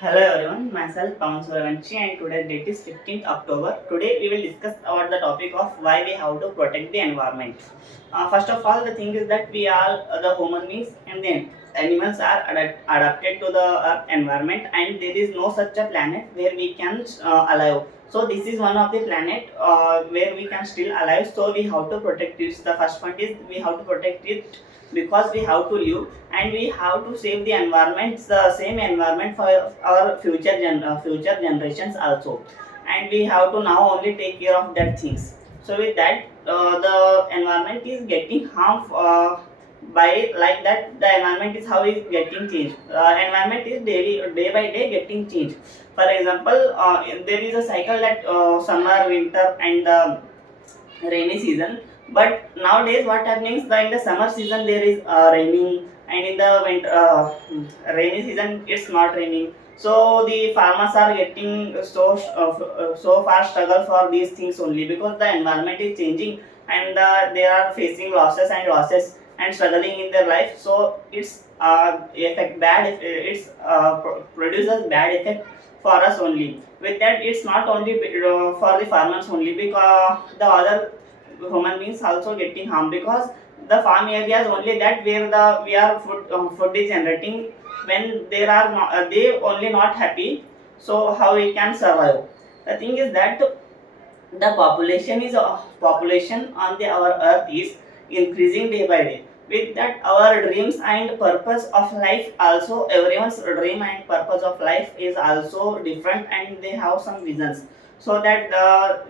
Hello everyone, myself Pawan Suravanshi and today's date is 15th October. Today we will discuss about the topic of why we have to protect the environment. First of all, the thing is that we all, the human beings and then animals are adapted to the environment, and there is no such a planet where we can alive. So this is one of the planet where we can still alive. So we have to protect it. The first point is we have to protect it because we have to live and we have to save the environment, the same environment for our future generations also, and we have to now only take care of that things. So with that, the environment is getting harm by like that. The environment is how is getting changed. Environment is day by day getting changed. For example, there is a cycle that summer, winter, and rainy season. But nowadays what happening is that in the summer season there is raining, and in the winter rainy season it's not raining. So the farmers are getting so far struggle for these things only because the environment is changing, and they are facing losses and struggling in their life. So it's effect bad, it's produces bad effect for us only. With that, it's not only for the farmers only, because the other human beings also getting harm, because the farm areas only that where the we are food is generating. When there are they only not happy, so how we can survive? The thing is that the population on our earth is increasing day by day. With that, our dreams and purpose of life also, everyone's dream and purpose of life is also different, and they have some visions. So that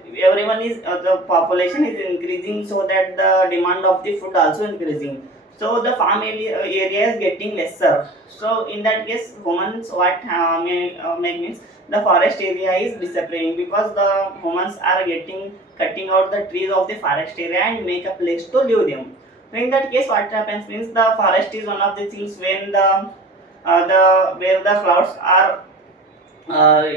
everyone is the population is increasing, so that the demand of the food also increasing. So the area is getting lesser. So in that case, humans what may means the forest area is disappearing, because the humans are getting cutting out the trees of the forest area and make a place to live them. So in that case, what happens means the forest is one of the things when the where the clouds are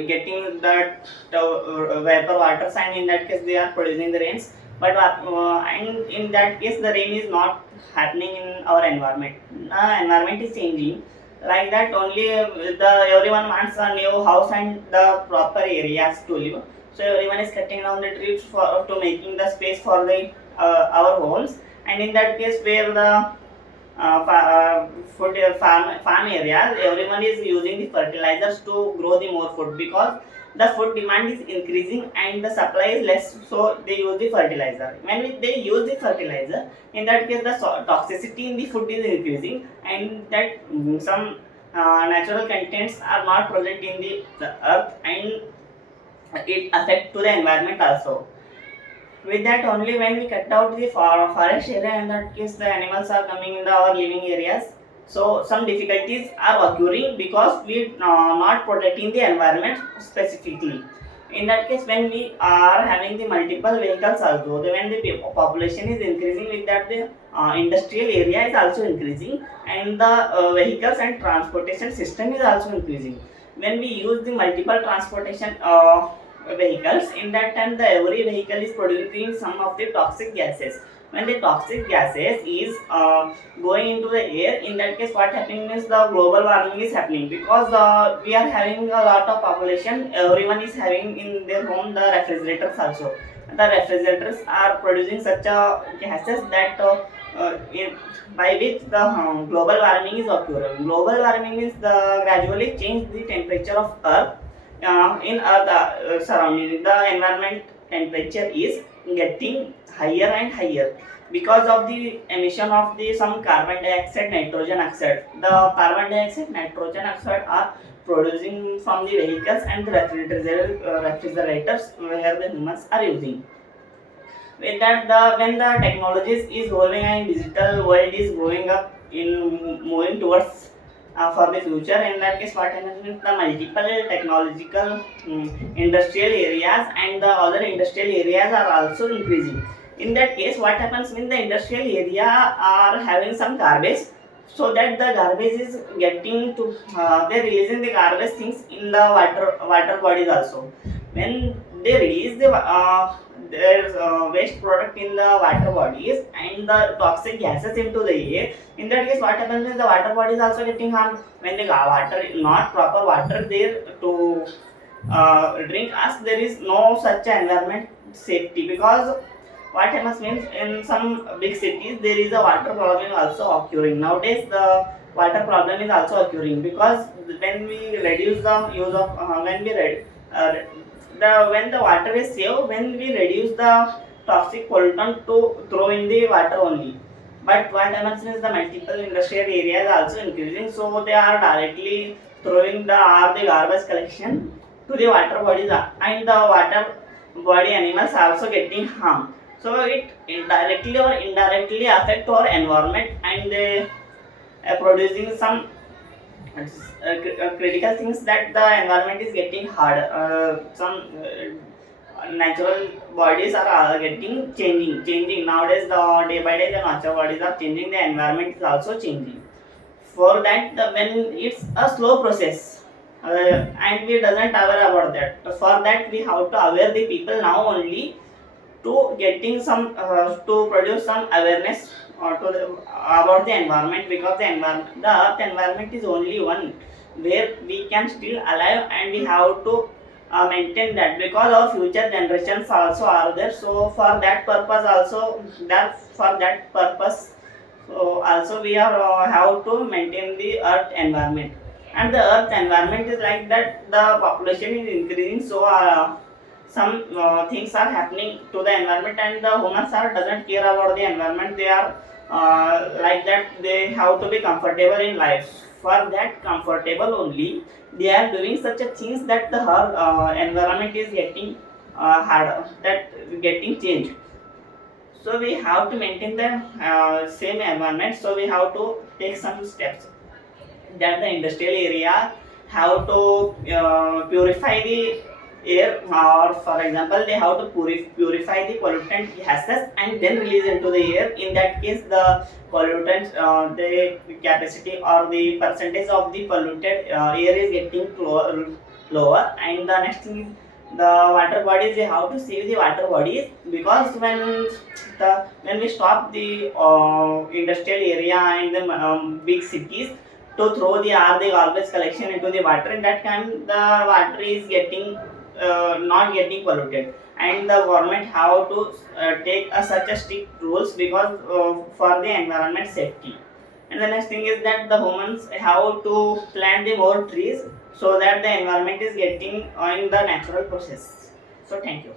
getting that vapor waters, and in that case they are producing the rains. But and in that case the rain is not happening in our environment. The environment is changing like that only. The everyone wants a new house and the proper areas to live. So everyone is cutting down the trees for to making the space for the our homes. And in that case where the food farm areas, everyone is using the fertilizers to grow the more food, because the food demand is increasing and the supply is less, so they use the fertilizer. When they use the fertilizer, in that case the toxicity in the food is increasing, and that some natural contents are not present in the earth, and it affect to the environment also. With that only, when we cut out the forest area, in that case the animals are coming in our living areas. So some difficulties are occurring because we not protecting the environment specifically. In that case, when we are having the multiple vehicles also, when the population is increasing, with that the industrial area is also increasing, and the vehicles and transportation system is also increasing. When we use the multiple transportation vehicles, in that time the every vehicle is producing some of the toxic gases. When the toxic gases is going into the air, in that case what happening is the global warming is happening, because we are having a lot of population. Everyone is having in their home the refrigerators also. The refrigerators are producing such a gases that by which the global warming is occurring. Global warming means the gradually change the temperature of earth in the surrounding. The environment temperature is getting higher and higher because of the emission of the some carbon dioxide, nitrogen oxide. The carbon dioxide, nitrogen oxide are producing from the vehicles and the refrigerators where the humans are using. With that, the when the technologies is evolving and digital world is growing up in moving towards for the future, in that case what happens is the multiple technological industrial areas and the other industrial areas are also increasing. In that case what happens when the industrial area are having some garbage, so that the garbage is getting to they're releasing the garbage things in the water bodies also. When they release there's waste product in the water bodies and the toxic gases into the air. In that case, what happens is the water body is also getting harmed when the water, not proper water there to drink us. There is no such environment safety, because what happens means in some big cities there is a water problem also occurring nowadays. The water problem is also occurring because when we reduce the use of uh, when the water is saved, when we reduce the toxic pollutant to throw in the water only. But what happens is the multiple industrial areas also increasing, so they are directly throwing the garbage collection to the water bodies, and the water body animals are also getting harmed. So it indirectly or indirectly affect our environment, and they are producing some critical things that the environment is getting hard. Some natural bodies are getting changing nowadays. The day by day the natural bodies are changing. The environment is also changing. For that, when it's a slow process, and we doesn't aware about that. For that, we have to aware the people now only to getting some to produce some awareness about the environment, because the earth environment is only one where we can still alive, and we have to maintain that, because our future generations also are there. So for that purpose also, so also we are have to maintain the earth environment. And the earth environment is like that, the population is increasing, so some things are happening to the environment, and the humans are doesn't care about the environment. They are like that, they have to be comfortable in life. For that comfortable only, they are doing such a things that the her environment is getting hard, that getting changed. So we have to maintain the same environment, so we have to take some steps, that the industrial area have to purify the air, or for example they have to purify the pollutant gases and then release into the air. In that case, the pollutant the capacity or the percentage of the polluted air is getting lower. And the next thing is the water bodies, they have to save the water bodies, because when we stop the industrial area and the big cities to throw the garbage collection into the water, and that time the water is getting not getting polluted. And the government have to take such a strict rules, because for the environment safety. And the next thing is that the humans have to plant the more trees, so that the environment is getting in the natural process. So thank you.